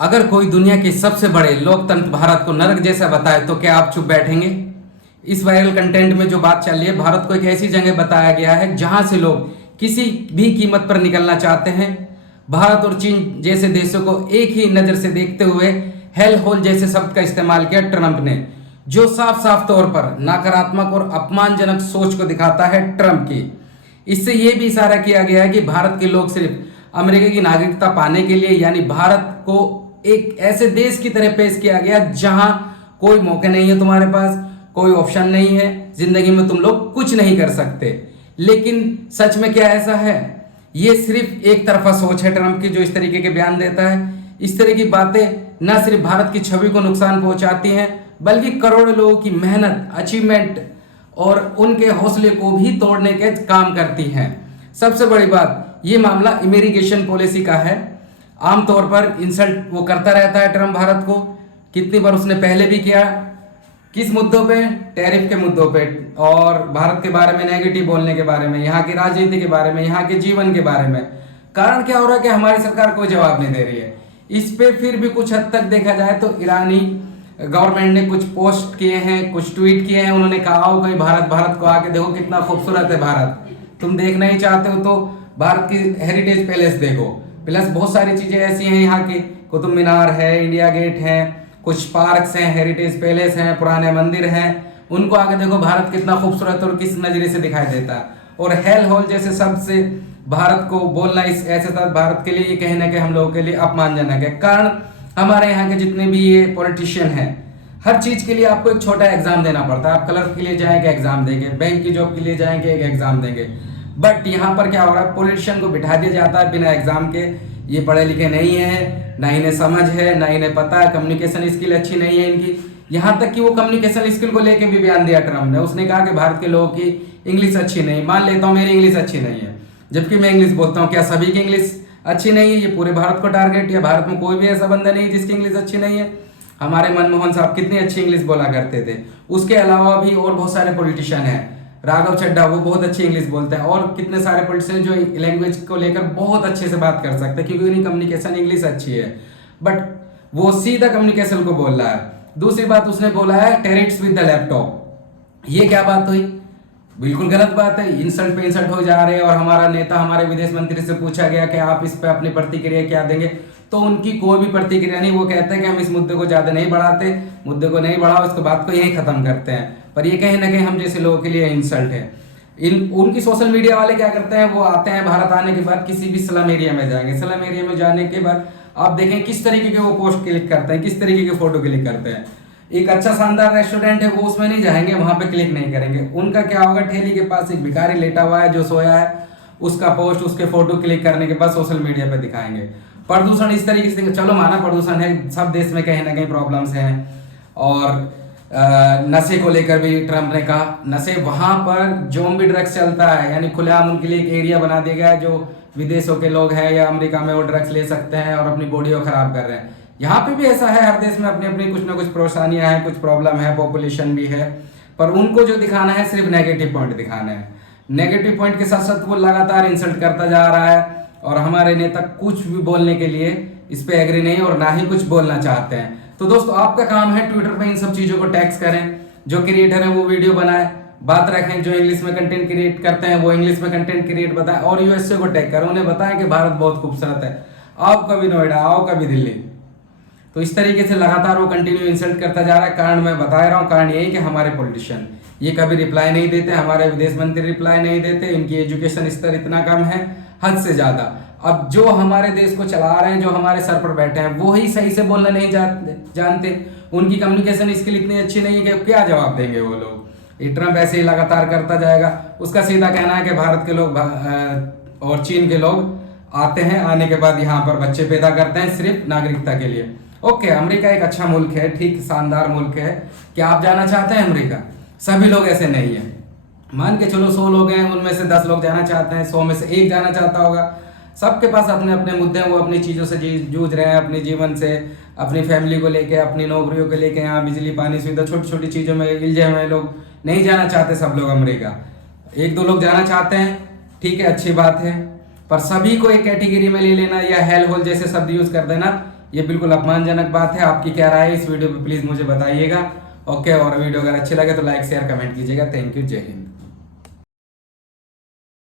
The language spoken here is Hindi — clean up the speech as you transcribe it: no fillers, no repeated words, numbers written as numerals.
अगर कोई दुनिया के सबसे बड़े लोकतंत्र भारत को नरक जैसा बताए तो क्या आप चुप बैठेंगे? इस वायरल कंटेंट में जो बात चल रही है, भारत को एक ऐसी जगह बताया गया है जहां से लोग किसी भी कीमत पर निकलना चाहते हैं। भारत और चीन जैसे देशों को एक ही नजर से देखते हुए हेल होल जैसे शब्द का इस्तेमाल किया ट्रंप ने, जो साफ साफ तौर पर नकारात्मक और अपमानजनक सोच को दिखाता है ट्रंप की। इससे यह भी इशारा किया गया है कि भारत के लोग सिर्फ अमेरिका की नागरिकता पाने के लिए, यानी भारत को एक ऐसे देश की तरह पेश किया गया जहां कोई मौके नहीं है, तुम्हारे पास कोई ऑप्शन नहीं है, जिंदगी में तुम लोग कुछ नहीं कर सकते। लेकिन सच में क्या ऐसा है? ये सिर्फ एक तरफा सोच है ट्रंप की, जो इस तरीके के बयान देता है। इस तरह की बातें न सिर्फ भारत की छवि को नुकसान पहुंचाती हैं, बल्कि करोड़ों लोगों की मेहनत, अचीवमेंट और उनके हौसले को भी तोड़ने के काम करती हैं। सबसे बड़ी बात, ये मामला इमिग्रेशन पॉलिसी का है। आमतौर पर इंसल्ट वो करता रहता है ट्रंप भारत को। कितनी बार उसने पहले भी किया। किस मुद्दों पे? टैरिफ के मुद्दों पे, और भारत के बारे में नेगेटिव बोलने के बारे में, यहाँ की राजनीति के बारे में, यहाँ के जीवन के बारे में। कारण क्या हो रहा है कि हमारी सरकार कोई जवाब नहीं दे रही है इस पे। फिर भी कुछ हद तक देखा जाए तो ईरानी गवर्नमेंट ने कुछ पोस्ट किए हैं, कुछ ट्वीट किए हैं। उन्होंने कहा हो कि भारत को आके देखो कितना खूबसूरत है भारत। तुम देखना ही चाहते हो तो भारत की हेरिटेज पैलेस देखो। प्लस बहुत सारी चीजें ऐसी हैं यहाँ की, कुतुब मीनार है, इंडिया गेट है, कुछ पार्क्स हैं, हेरिटेज पैलेस हैं, पुराने मंदिर हैं। उनको आगे देखो भारत कितना खूबसूरत और किस नजरिए से दिखाई देता है। और हेल होल जैसे शब्द से भारत को बोलना इस ऐसे भारत के लिए ये कहना कि हम लोगों के लिए अपमानजनक है। कारण हमारे यहाँ के जितने भी ये पॉलिटिशियन हैं, हर चीज के लिए आपको एक छोटा एग्जाम देना पड़ता है। आप क्लर्क के लिए जाएंगे एग्जाम देंगे, बैंक की जॉब के लिए जाएंगे एक एग्जाम देंगे। बट यहाँ पर क्या हो रहा है, पॉलिटिशियन को बिठा दिया जाता है बिना एग्जाम के। ये पढ़े लिखे नहीं है, ना इन्हें समझ है, ना इन्हें पता है, कम्युनिकेशन स्किल अच्छी नहीं है इनकी। यहाँ तक कि वो कम्युनिकेशन स्किल को लेके भी बयान दिया ट्रम्प ने। उसने कहा कि भारत के लोगों की इंग्लिश अच्छी नहीं। मान लेता हूँ मेरी इंग्लिश अच्छी नहीं है, जबकि मैं इंग्लिश बोलता हूँ। क्या सभी की इंग्लिश अच्छी नहीं है? ये पूरे भारत को टारगेट, या भारत में कोई भी ऐसा बंदा नहीं है जिसकी इंग्लिश अच्छी नहीं है? हमारे मनमोहन साहब कितनी अच्छी इंग्लिश बोला करते थे। उसके अलावा भी और बहुत सारे पॉलिटिशियन हैं। राघव चड्ढा, वो बहुत अच्छी इंग्लिश बोलते हैं। और कितने सारे पॉलिटिशियन जो लैंग्वेज को लेकर बहुत अच्छे से बात कर सकते हैं, क्योंकि उनकी कम्युनिकेशन इंग्लिश अच्छी है। बट वो सीधा कम्युनिकेशन को बोल रहा है। दूसरी बात उसने बोला है टेरिट्स विद द लैपटॉप। ये क्या बात हुई? बिल्कुल गलत बात है। इंसल्ट पे इंसल्ट हो जा रहे हैं। और हमारा नेता, हमारे विदेश मंत्री से पूछा गया कि आप इस पे अपनी प्रतिक्रिया क्या देंगे, तो उनकी कोई भी प्रतिक्रिया नहीं। वो कहते हैं कि हम इस मुद्दे को ज्यादा नहीं बढ़ाते, मुद्दे को नहीं बढ़ाओ, इसको बात को यही खत्म करते हैं। पर ये कहीं ना कहीं हम जैसे लोगों के लिए इंसल्ट है। उनकी सोशल मीडिया वाले क्या करते हैं, वो आते हैं भारत आने के बाद किसी भी स्लम एरिया में जाएंगे। स्लम एरिया में जाने के बाद आप देखें किस तरीके के वो पोस्ट क्लिक करते हैं, किस तरीके के फोटो क्लिक करते हैं। एक अच्छा शानदार रेस्टोरेंट है, वो उसमें नहीं जाएंगे, वहां पे क्लिक नहीं करेंगे। उनका क्या होगा, ठेली के पास एक भिखारी लेटा हुआ है जो सोया है, उसका पोस्ट, उसके फोटो क्लिक करने के बाद सोशल मीडिया पे दिखाएंगे। प्रदूषण इस तरीके से, चलो माना प्रदूषण है, सब देश में कहीं ना कहीं प्रॉब्लम्स हैं। और नशे को लेकर भी ट्रंप ने कहा, नशे वहां पर ज़ोंबी ड्रग्स चलता है, यानी खुलेआम उनके लिए एक एरिया बना दिया गया है। जो विदेशों के लोग हैं या अमेरिका में, वो ड्रग्स ले सकते हैं और अपनी बॉडी को खराब कर रहे हैं। यहाँ पे भी ऐसा है, हर देश में अपनी अपनी कुछ ना कुछ परेशानियां हैं, कुछ प्रॉब्लम है, पॉपुलेशन भी है। पर उनको जो दिखाना है सिर्फ नेगेटिव पॉइंट दिखाना है। नेगेटिव पॉइंट के साथ साथ वो लगातार इंसल्ट करता जा रहा है। और हमारे नेता कुछ भी बोलने के लिए इस पे एग्री नहीं और ना ही कुछ बोलना चाहते हैं। तो दोस्तों, आपका काम है ट्विटर पे इन सब चीजों को टैग्स करें। जो क्रिएटर है वो वीडियो बनाए, बात रखें। जो इंग्लिश में कंटेंट क्रिएट करते हैं वो इंग्लिश में कंटेंट क्रिएट बताएं, और यूएसए को टैग करें। उन्हें बताएं कि भारत बहुत खूबसूरत है, आओ कभी नोएडा, आओ कभी दिल्ली। तो इस तरीके से लगातार वो कंटिन्यू इंसल्ट करता जा रहा है। कारण मैं बता रहा हूँ, कारण यही कि हमारे पॉलिटिशियन ये कभी रिप्लाई नहीं देते, हमारे विदेश मंत्री रिप्लाई नहीं देते। इनकी एजुकेशन स्तर इतना कम है, हद से ज्यादा। अब जो हमारे देश को चला रहे हैं, जो हमारे सर पर बैठे हैं, वो ही सही से बोलना नहीं जानते। उनकी कम्युनिकेशन स्किल इतनी अच्छी नहीं है कि क्या जवाब देंगे वो लोग। ये ट्रंप ऐसे ही लगातार करता जाएगा। उसका सीधा कहना है कि भारत के लोग और चीन के लोग आते हैं, आने के बाद यहाँ पर बच्चे पैदा करते हैं सिर्फ नागरिकता के लिए। ओके, अमेरिका एक अच्छा मुल्क है, ठीक, शानदार मुल्क है। क्या आप जाना चाहते हैं अमेरिका? सभी लोग ऐसे नहीं है। मान के चलो 100 लोग हैं, उनमें से 10 लोग जाना चाहते हैं, 100 में से 1 जाना चाहता होगा। सबके पास अपने अपने मुद्दे हैं, वो अपनी चीज़ों से जूझ रहे हैं, अपने जीवन से, अपनी फैमिली को लेके, अपनी नौकरियों को लेके, यहाँ बिजली पानी सुविधा, छोटी छोटी चीज़ों में उलझे हुए लोग नहीं जाना चाहते सब लोग अमेरिका। 1-2 लोग जाना चाहते हैं, ठीक है, अच्छी बात है। पर सभी को एक कैटेगरी में ले लेना या हेल होल जैसे शब्द यूज कर देना, ये बिल्कुल अपमानजनक बात है। आपकी क्या राय है इस वीडियो पे प्लीज मुझे बताइएगा। ओके, और वीडियो अगर अच्छे लगे तो लाइक शेयर कमेंट कीजिएगा। थैंक यू, जय हिंद।